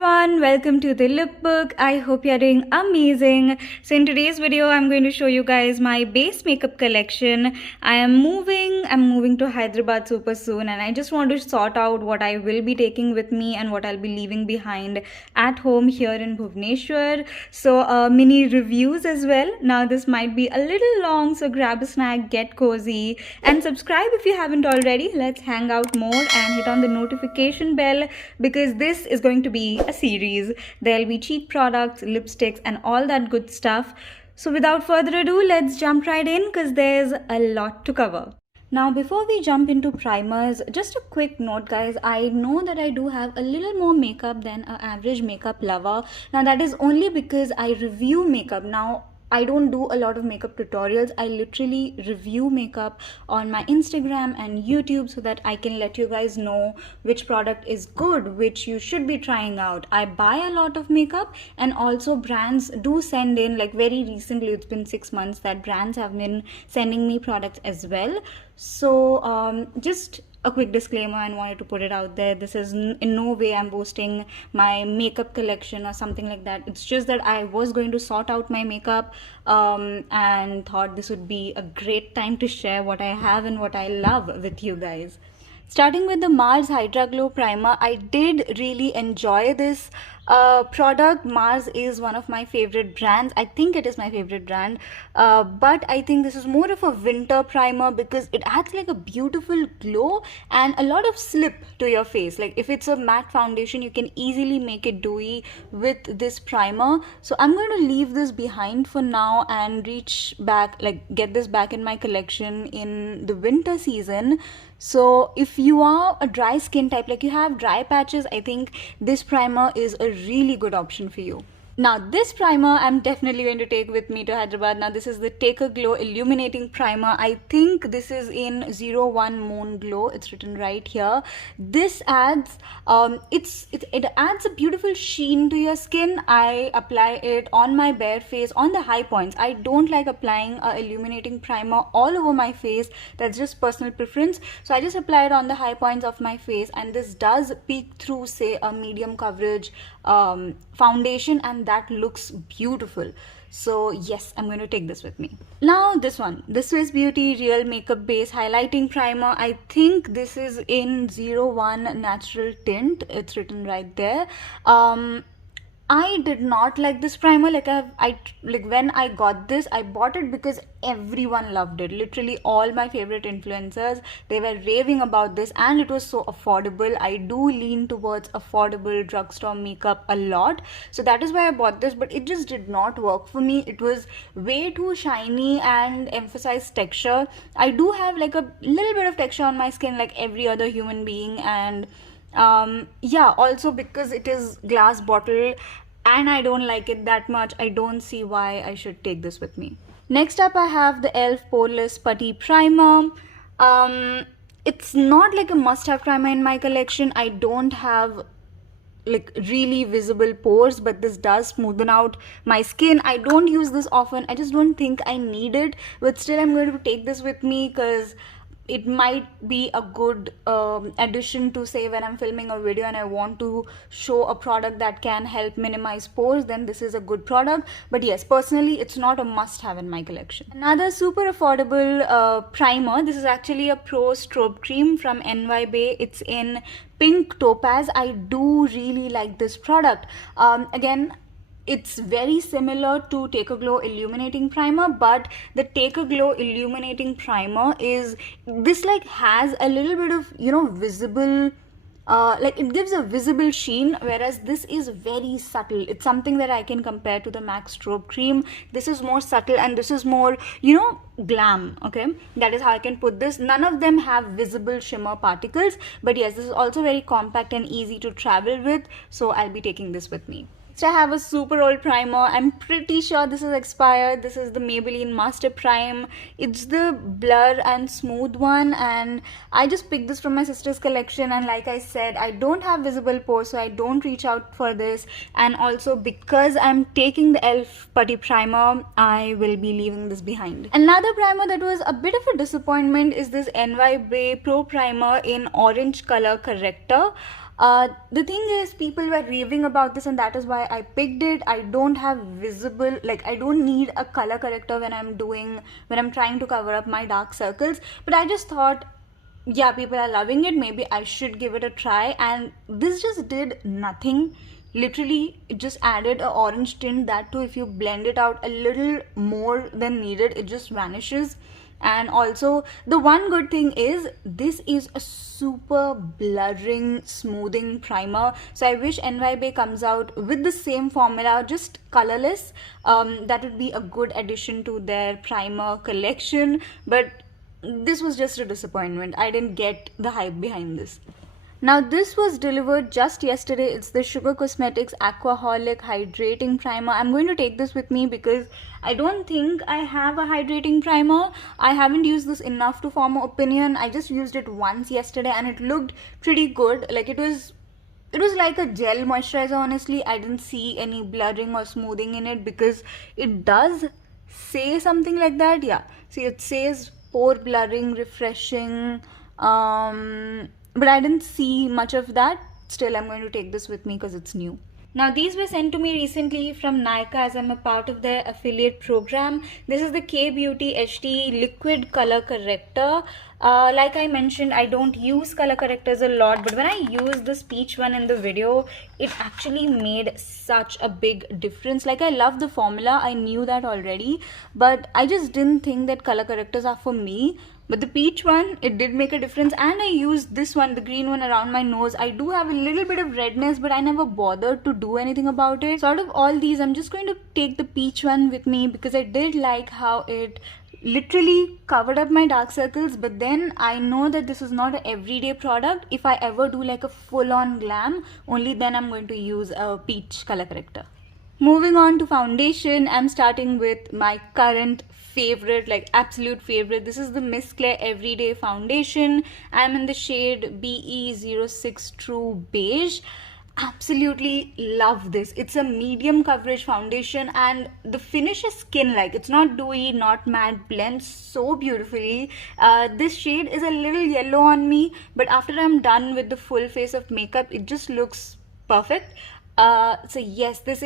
Everyone, welcome to the lookbook. I hope you're doing amazing. So in today's video, I'm going to show you guys my base makeup collection. I'm moving to Hyderabad super soon, and I just want to sort out what I will be taking with me and what I'll be leaving behind at home here in Bhubaneswar. So mini reviews as well. Now this might be a little long, so grab a snack, get cozy, and subscribe if you haven't already. Let's hang out more and hit on the notification bell because this is going to be a series. There'll be cheap products, lipsticks, and all that good stuff. So without further ado, let's jump right in because there's a lot to cover. Now, before we jump into primers, just a quick note, guys. I know that I do have a little more makeup than an average makeup lover. Now, that is only because I review makeup. Now, I don't do a lot of makeup tutorials. I literally review makeup on my Instagram and YouTube so that I can let you guys know which product is good, which you should be trying out. I buy a lot of makeup, and also brands do send in, like very recently, it's been 6 months that brands have been sending me products as well. So just a quick disclaimer, I wanted to put it out there. This is in no way I'm boasting my makeup collection or something like that. It's just that I was going to sort out my makeup and thought this would be a great time to share what I have and what I love with you guys. Starting with the Mars Hydra Glow Primer, I did really enjoy this product. Mars is one of my favorite brands. I think it is my favorite brand, but I think this is more of a winter primer because it adds like a beautiful glow and a lot of slip to your face. Like if it's a matte foundation, you can easily make it dewy with this primer. So I'm going to leave this behind for now and reach back, like get this back in my collection in the winter season. So if you are a dry skin type, like you have dry patches, I think this primer is a really good option for you. Now this primer I'm definitely going to take with me to Hyderabad. Now this is the Take a Glow Illuminating Primer. I think this is in 01 Moon Glow. It's written right here. This adds it adds a beautiful sheen to your skin. I apply it on my bare face on the high points. I don't like applying a illuminating primer all over my face. That's just personal preference. So I just apply it on the high points of my face, and this does peek through, say, a medium coverage foundation, and that looks beautiful. So yes, I'm going to take this with me. Now this one, the Swiss Beauty Real Makeup Base Highlighting Primer. I think this is in 01 Natural Tint. It's written right there. I did not like this primer. Like when I got this, I bought it because everyone loved it. Literally all my favorite influencers, they were raving about this, and it was so affordable. I do lean towards affordable drugstore makeup a lot, so that is why I bought this, but it just did not work for me. It was way too shiny and emphasized texture. I do have like a little bit of texture on my skin like every other human being, and yeah, also because it is glass bottle and I don't like it that much, I don't see why I should take this with me. Next up, I have the e.l.f. Poreless Putty Primer. It's not like a must-have primer in my collection. I don't have like really visible pores, but this does smoothen out my skin. I don't use this often. I just don't think I need it, but still I'm going to take this with me because it might be a good addition to, say, when I'm filming a video and I want to show a product that can help minimize pores, then this is a good product. But yes, personally, it's not a must-have in my collection. Another super affordable primer. This is actually a Pro Strobe Cream from NY Bay. It's in Pink Topaz. I do really like this product. Again, it's very similar to Take a Glow Illuminating Primer, but the Take a Glow Illuminating Primer is, this like has a little bit of, you know, visible, like it gives a visible sheen, whereas this is very subtle. It's something that I can compare to the MAC Strobe Cream. This is more subtle and this is more, you know, glam. Okay, that is how I can put this. None of them have visible shimmer particles, but yes, this is also very compact and easy to travel with, so I'll be taking this with me. I have a super old primer. I'm pretty sure this is expired. This is the Maybelline Master Prime. It's the blur and smooth one, and I just picked this from my sister's collection, and like I said, I don't have visible pores, so I don't reach out for this. And also because I'm taking the e.l.f. Putty Primer, I will be leaving this behind. Another primer that was a bit of a disappointment is this NY Bay Pro Primer in Orange Color Corrector. The thing is, people were raving about this, and that is why I picked it. I don't have visible, like, I don't need a color corrector when I'm trying to cover up my dark circles. But I just thought, yeah, people are loving it, maybe I should give it a try. And this just did nothing. Literally, it just added a orange tint. That too, if you blend it out a little more than needed, it just vanishes. And also, the one good thing is, this is a super blurring smoothing primer. So I wish NYB comes out with the same formula, just colorless. That would be a good addition to their primer collection. But this was just a disappointment. I didn't get the hype behind this. Now this was delivered just yesterday. It's the Sugar Cosmetics Aquaholic Hydrating Primer. I'm going to take this with me because I don't think I have a hydrating primer. I haven't used this enough to form an opinion. I just used it once yesterday and it looked pretty good. Like, it was like a gel moisturizer, honestly. I didn't see any blurring or smoothing in it, because it does say something like that. Yeah, see, it says pore blurring, refreshing, but I didn't see much of that. Still, I'm going to take this with me because it's new. Now these were sent to me recently from Nykaa, as I'm a part of their affiliate program. This is the K Beauty HD Liquid Color Corrector. Like I mentioned, I don't use color correctors a lot, but when I used this peach one in the video, it actually made such a big difference. Like, I love the formula, I knew that already, but I just didn't think that color correctors are for me. But the peach one, it did make a difference. And I used this one, the green one, around my nose. I do have a little bit of redness, but I never bothered to do anything about it. So out of all these, I'm just going to take the peach one with me, because I did like how it literally covered up my dark circles. But then I know that this is not an everyday product. If I ever do like a full-on glam, only then I'm going to use a peach color corrector. Moving on to foundation, I'm starting with my current favorite, like absolute favorite. This is the Miss Claire Everyday Foundation. I'm in the shade BE06 True Beige. Absolutely love this. It's a medium coverage foundation, and the finish is skin-like. It's not dewy, not matte, blends so beautifully. This shade is a little yellow on me, but after I'm done with the full face of makeup, it just looks perfect. So yes, this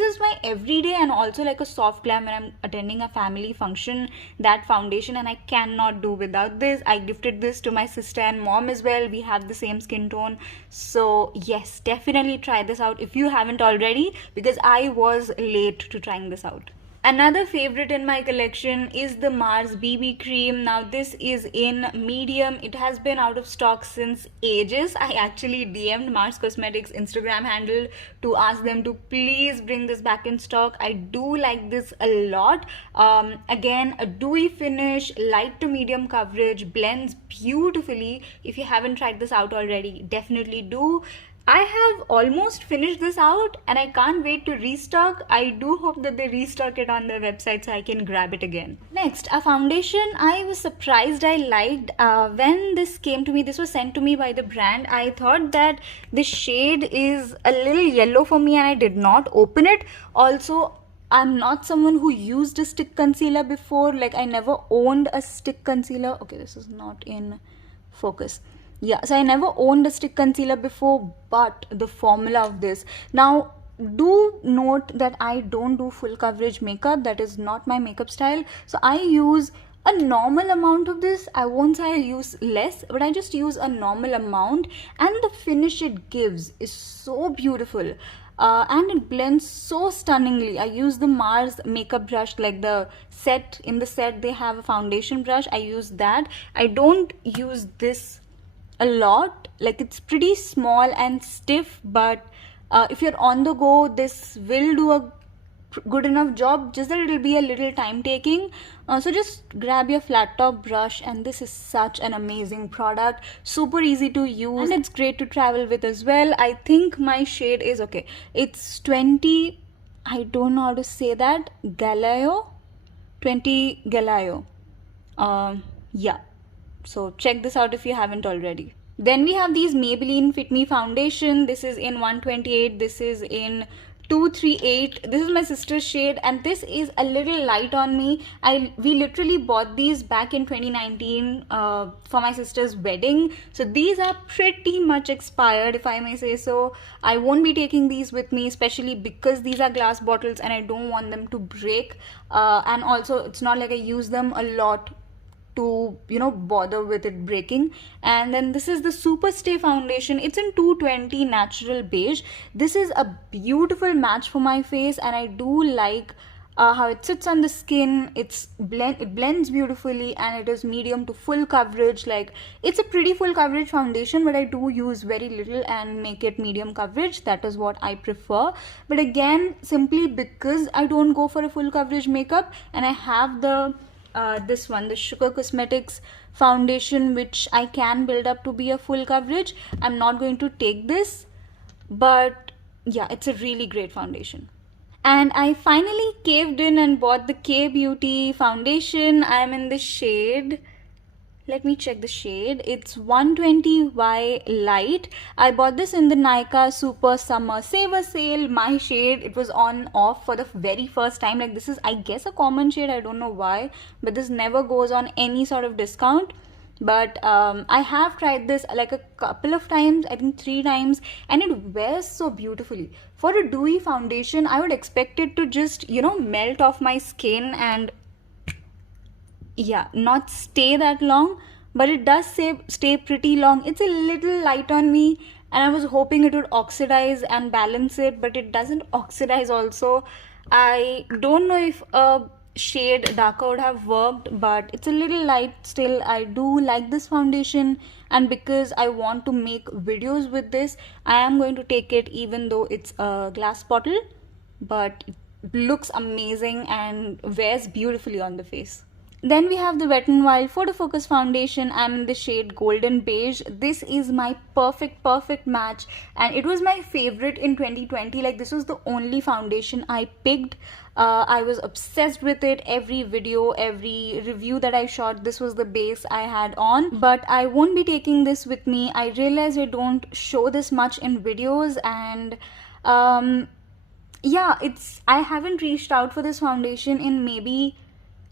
is my everyday and also like a soft glam when I'm attending a family function, that foundation, and I cannot do without this. I gifted this to my sister and mom as well. We have the same skin tone. So yes, definitely try this out if you haven't already, because I was late to trying this out. Another favorite in my collection is the Mars BB cream. Now this is in medium. It has been out of stock since ages. I actually DM'd Mars Cosmetics Instagram handle to ask them to please bring this back in stock. I do like this a lot. Again, a dewy finish, light to medium coverage, blends beautifully. If you haven't tried this out already, definitely do. I have almost finished this out and I can't wait to restock. I do hope that they restock it on their website so I can grab it again. Next, a foundation I was surprised I liked. When this came to me, this was sent to me by the brand. I thought that the shade is a little yellow for me and I did not open it. Also, I'm not someone who used a stick concealer before. Like, I never owned a stick concealer. Okay, this is not in focus. Yeah, so I never owned a stick concealer before, but the formula of this. Now, do note that I don't do full coverage makeup. That is not my makeup style. So I use a normal amount of this. I won't say I use less, but I just use a normal amount. And the finish it gives is so beautiful. And it blends so stunningly. I use the Mars makeup brush, like the set. In the set, they have a foundation brush. I use that. I don't use this a lot. Like, it's pretty small and stiff, but if you're on the go, this will do a good enough job, just that it'll be a little time taking. So just grab your flat top brush, and this is such an amazing product, super easy to use, and it's great to travel with as well. I think my shade is okay, it's 20, I don't know how to say that, Galayo, 20 Galayo. Yeah, so check this out if you haven't already. Then we have these Maybelline Fit Me foundation. This is in 128, this is in 238. This is my sister's shade, and this is a little light on me. We literally bought these back in 2019 for my sister's wedding, so these are pretty much expired, if I may say so. I won't be taking these with me, especially because these are glass bottles and I don't want them to break, and also it's not like I use them a lot to bother with it breaking. And then this is the Super Stay foundation. It's in 220 natural beige. This is a beautiful match for my face, and I do like how it sits on the skin. It blends beautifully, and it is medium to full coverage. Like, it's a pretty full coverage foundation, but I do use very little and make it medium coverage. That is what I prefer. But again, simply because I don't go for a full coverage makeup, and I have this one, the Sugar Cosmetics foundation, which I can build up to be a full coverage, I'm not going to take this. But yeah, it's a really great foundation. And I finally caved in and bought the K Beauty foundation. I'm in the shade, let me check the shade. It's 120Y Light. I bought this in the Nykaa Super Summer Saver Sale. My shade, it was on off for the very first time. Like, this is, I guess, a common shade. I don't know why, but this never goes on any sort of discount. But I have tried this like a couple of times, I think 3 times, and it wears so beautifully. For a dewy foundation, I would expect it to just, melt off my skin and not stay that long, but it does stay pretty long. It's a little light on me, and I was hoping it would oxidize and balance it, but it doesn't oxidize also. I don't know if a shade darker would have worked, but it's a little light still. I do like this foundation, and because I want to make videos with this, I am going to take it, even though it's a glass bottle, but it looks amazing and wears beautifully on the face. Then we have the Wet n Wild Photo Focus foundation. I'm in the shade Golden Beige. This is my perfect match, and it was my favorite in 2020. Like, this was the only foundation I picked. I was obsessed with it. Every video, every review that I shot, this was the base I had on. But I won't be taking this with me. I realized I don't show this much in videos, and I haven't reached out for this foundation in maybe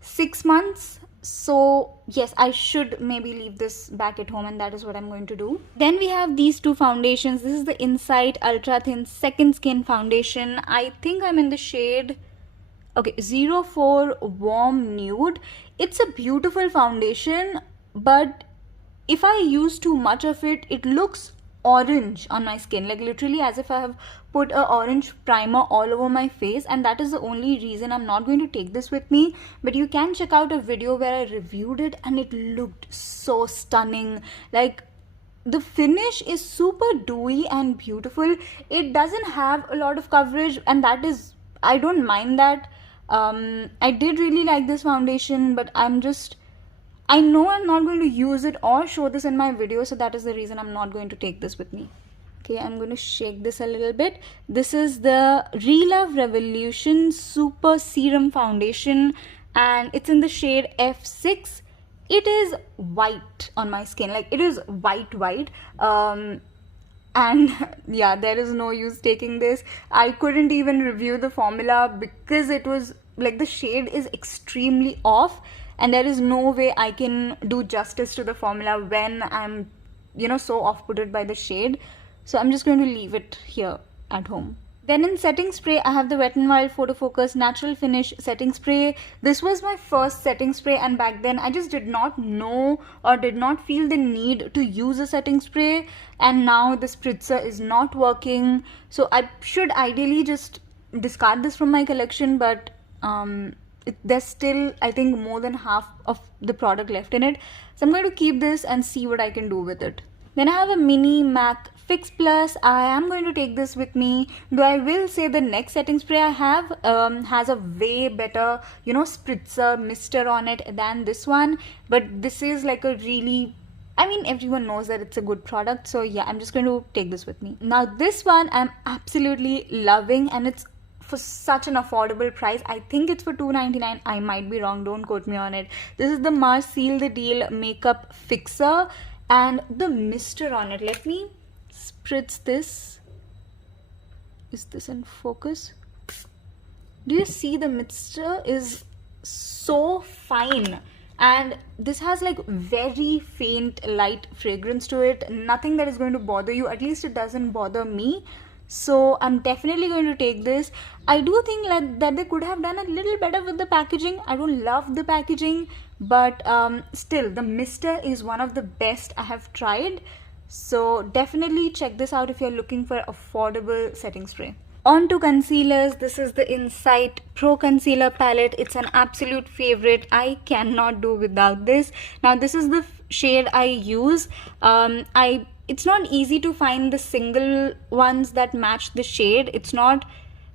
6 months. So yes, I should maybe leave this back at home, and that is what I'm going to do. Then we have these 2 foundations. This is the Insight Ultra Thin Second Skin foundation. I think I'm in the shade 04 Warm Nude. It's a beautiful foundation, but if I use too much of it, it looks orange on my skin, like literally as if I have put a orange primer all over my face, and that is the only reason I'm not going to take this with me. But you can check out a video where I reviewed it, and it looked so stunning. Like, the finish is super dewy and beautiful. It doesn't have a lot of coverage, and that is, I don't mind that. I did really like this foundation, but I know I'm not going to use it or show this in my video, so that is the reason I'm not going to take this with me. Okay, I'm going to shake this a little bit. This is the Relove Revolution Super Serum Foundation, and it's in the shade F6. It is white on my skin, like it is white. And yeah, there is no use taking this. I couldn't even review the formula because it was like, the shade is extremely off, and there is no way I can do justice to the formula when I'm so off-putted by the shade. So I'm just going to leave it here at home. Then in setting spray, I have the Wet n Wild Photo Focus Natural Finish setting spray. This was my first setting spray, and back then I just did not know or did not feel the need to use a setting spray, and now the spritzer is not working. So I should ideally just discard this from my collection, but there's still, I think, more than half of the product left in it. So I'm going to keep this and see what I can do with it. Then I have a mini MAC Fix Plus. I am going to take this with me. Though I will say the next setting spray I have has a way better, spritzer mister on it than this one. But this is like a really, everyone knows that it's a good product. So yeah, I'm just going to take this with me. Now this one I'm absolutely loving, and it's for such an affordable price. I think it's for $2.99. I might be wrong, don't quote me on it. This is the Mars Seal the Deal Makeup Fixer, and the mister on it, let me spritz this. Is this in focus? Do you see the mixture is so fine, and this has like very faint light fragrance to it, nothing that is going to bother you, at least it doesn't bother me. So I'm definitely going to take this. I do think that they could have done a little better with the packaging. I don't love the packaging, but still the mister is one of the best I have tried. So definitely check this out if you're looking for affordable setting spray. On to concealers. This is the Insight Pro Concealer Palette. It's an absolute favorite. I cannot do without this. Now this is the shade I use. It's not easy to find the single ones that match the shade. It's not,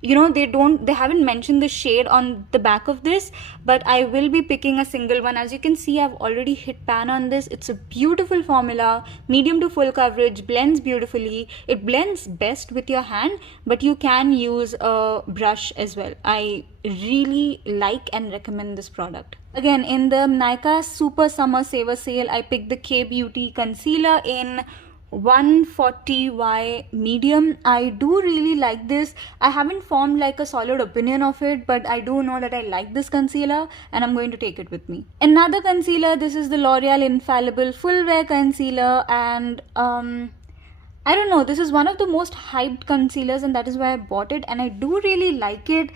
they haven't mentioned the shade on the back of this, but I will be picking a single one. As you can see, I've already hit pan on this. It's a beautiful formula, medium to full coverage, blends beautifully. It blends best with your hand, but you can use a brush as well. I really like and recommend this product. Again, in the Nykaa Super Summer Saver Sale, I picked the K Beauty Concealer in 140Y medium. I do really like this. I haven't formed like a solid opinion of it, but I do know that I like this concealer and I'm going to take it with me. Another concealer, this is the L'Oreal Infallible Full Wear Concealer, and I don't know, this is one of the most hyped concealers and that is why I bought it, and I do really like it.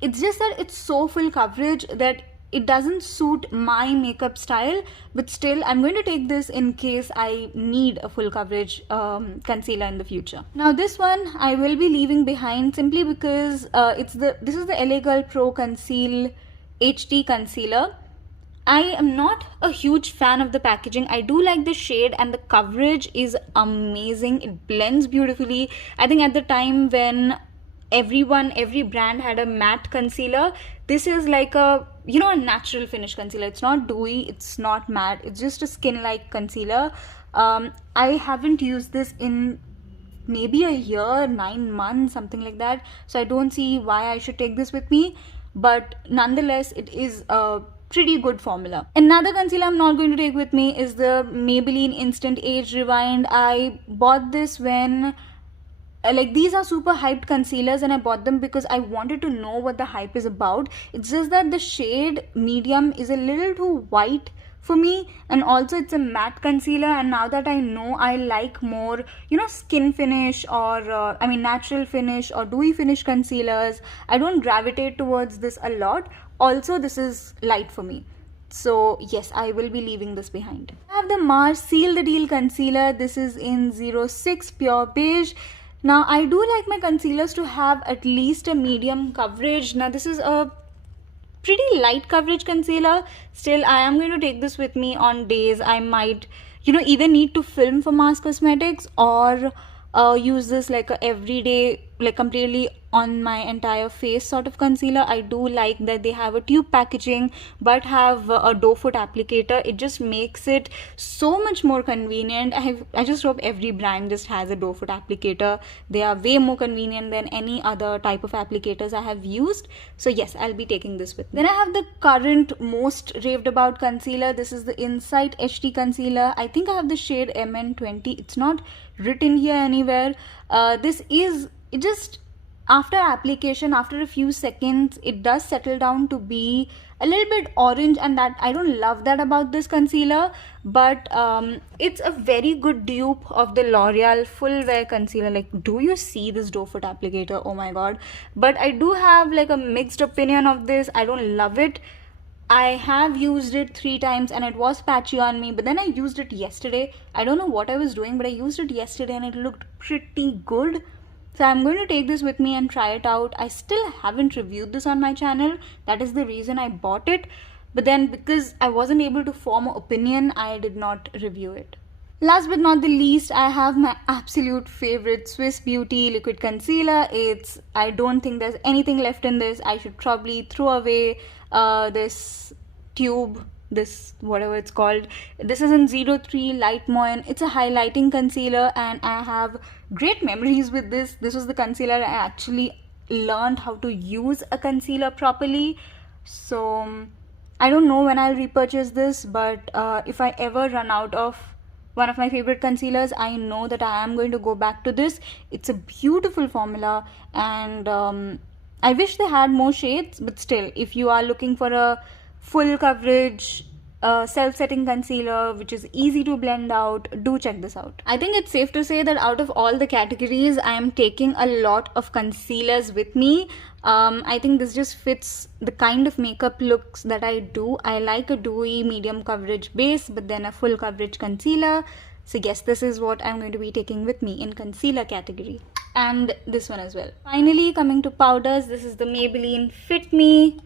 It's just that it's so full coverage that it doesn't suit my makeup style, but still I'm going to take this in case I need a full coverage concealer in the future. Now this one I will be leaving behind simply because this is the LA Girl Pro Conceal HD Concealer. I am not a huge fan of the packaging. I do like the shade and the coverage is amazing. It blends beautifully. I think at the time when every brand had a matte concealer, this is like a natural finish concealer. It's not dewy, it's not matte, it's just a skin like concealer. I haven't used this in maybe a year, 9 months, something like that, so I don't see why I should take this with me, but nonetheless it is a pretty good formula. Another concealer I'm not going to take with me is the Maybelline Instant Age Rewind. I bought this when these are super hyped concealers and I bought them because I wanted to know what the hype is about. It's just that the shade medium is a little too white for me, and also it's a matte concealer, and now that I know I like more skin finish or natural finish or dewy finish concealers, I don't gravitate towards this a lot. Also this is light for me, so yes, I will be leaving this behind. I have the Mars Seal the Deal Concealer. This is in 06 Pure Beige. Now I do like my concealers to have at least a medium coverage. Now this is a pretty light coverage concealer. Still, I am going to take this with me on days I might either need to film for Mars Cosmetics or use this like a everyday, like completely on my entire face sort of concealer. I do like that they have a tube packaging but have a doe foot applicator. It just makes it so much more convenient. I just hope every brand just has a doe foot applicator. They are way more convenient than any other type of applicators I have used. So yes, I'll be taking this with me. Then I have the current most raved about concealer. This is the Insight HD Concealer. I think I have the shade MN20. It's not written here anywhere. After application, after a few seconds, it does settle down to be a little bit orange, and that I don't love that about this concealer, but it's a very good dupe of the L'Oreal Full Wear Concealer. Like, do you see this doe foot applicator? Oh my god. But I do have like a mixed opinion of this. I don't love it. I have used it 3 times and it was patchy on me, but then I used it yesterday. I don't know what I was doing, but I used it yesterday and it looked pretty good. So I'm going to take this with me and try it out. I still haven't reviewed this on my channel. That is the reason I bought it. But then because I wasn't able to form an opinion, I did not review it. Last but not the least, I have my absolute favorite Swiss Beauty Liquid Concealer. I don't think there's anything left in this. I should probably throw away this tube, this whatever it's called. This is in 03 Light Moin. It's a highlighting concealer and I have great memories with this. This was the concealer I actually learned how to use a concealer properly. So I don't know when I'll repurchase this, but if I ever run out of one of my favorite concealers. I know that I am going to go back to this. It's a beautiful formula, and I wish they had more shades, but still, if you are looking for a full coverage self-setting concealer which is easy to blend out, do check this out. I think it's safe to say that out of all the categories, I am taking a lot of concealers with me. I think this just fits the kind of makeup looks that I do. I like a dewy medium coverage base, but then a full coverage concealer. So yes, this is what I'm going to be taking with me in concealer category, and this one as well. Finally, coming to powders, this is the Maybelline Fit Me.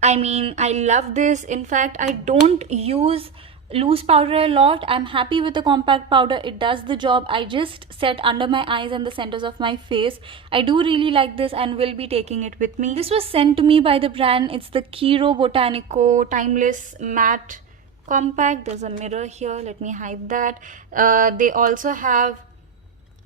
I mean, I love this. In fact, I don't use loose powder a lot. I'm happy with the compact powder. It does the job. I just set under my eyes and the centers of my face. I do really like this and will be taking it with me. This was sent to me by the brand. It's the Kiro Botanico Timeless Matte Compact. There's a mirror here. Let me hide that. They also have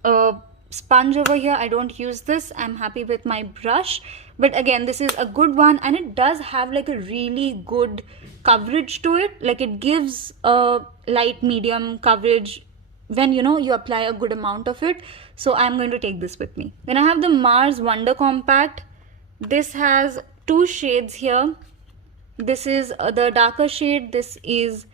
a sponge over here. I don't use this. I'm happy with my brush, but again, this is a good one, and it does have like a really good coverage to it. Like, it gives a light medium coverage when you apply a good amount of it. So I'm going to take this with me. Then I have the Mars Wonder Compact. This has two shades here. This is the darker shade. This is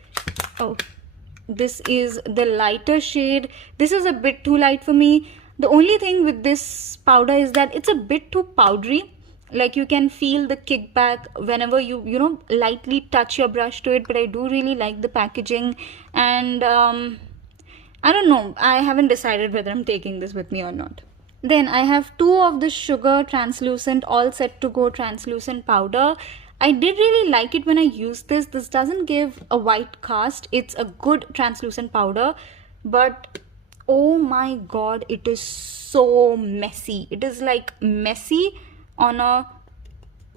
the lighter shade. This is a bit too light for me. The only thing with this powder is that it's a bit too powdery. Like, you can feel the kickback whenever you lightly touch your brush to it, but I do really like the packaging, and I don't know, I haven't decided whether I'm taking this with me or not. Then I have two of the Sugar Translucent All Set to Go translucent powder. I did really like it when I used this. This doesn't give a white cast. It's a good translucent powder, but oh my god, it is so messy. It is like messy on a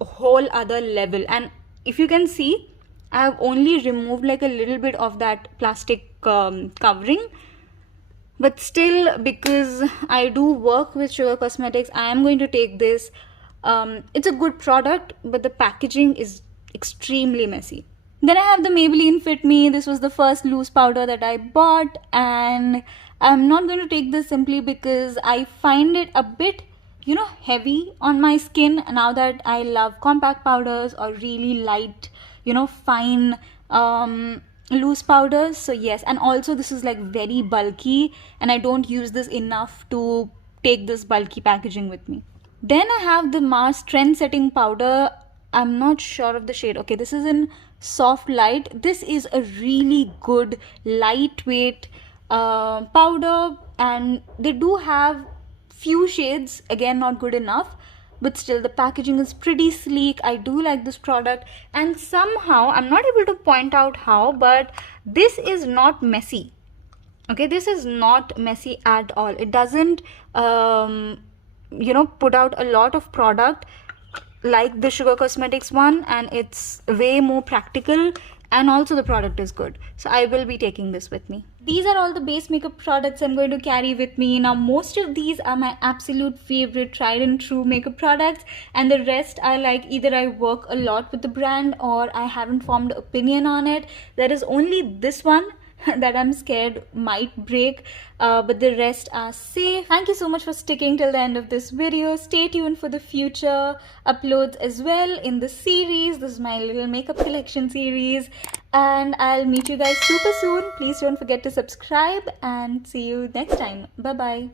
whole other level. And if you can see, I have only removed like a little bit of that plastic covering, but still, because I do work with Sugar Cosmetics, I am going to take this. It's a good product, but the packaging is extremely messy. Then I have the Maybelline Fit Me. This was the first loose powder that I bought, and I'm not going to take this simply because I find it a bit heavy on my skin now that I love compact powders or really light fine loose powders. So yes, and also this is like very bulky, and I don't use this enough to take this bulky packaging with me. Then I have the Mars Trend Setting Powder. I'm not sure of the shade. Okay, this is in Soft Light. This is a really good lightweight powder, and they do have few shades, again not good enough, but still the packaging is pretty sleek. I do like this product, and somehow I'm not able to point out how, but this is not messy. Okay, this is not messy at all. It doesn't put out a lot of product like the Sugar Cosmetics one, and it's way more practical, and also the product is good. So I will be taking this with me. These are all the base makeup products I'm going to carry with me. Now, most of these are my absolute favorite tried and true makeup products, and the rest are like either I work a lot with the brand or I haven't formed an opinion on it. There is only this one that I'm scared might break, but the rest are safe. Thank you so much for sticking till the end of this video. Stay tuned for the future uploads as well in the series. This is my little makeup collection series, and I'll meet you guys super soon. Please don't forget to subscribe, and see you next time. Bye bye.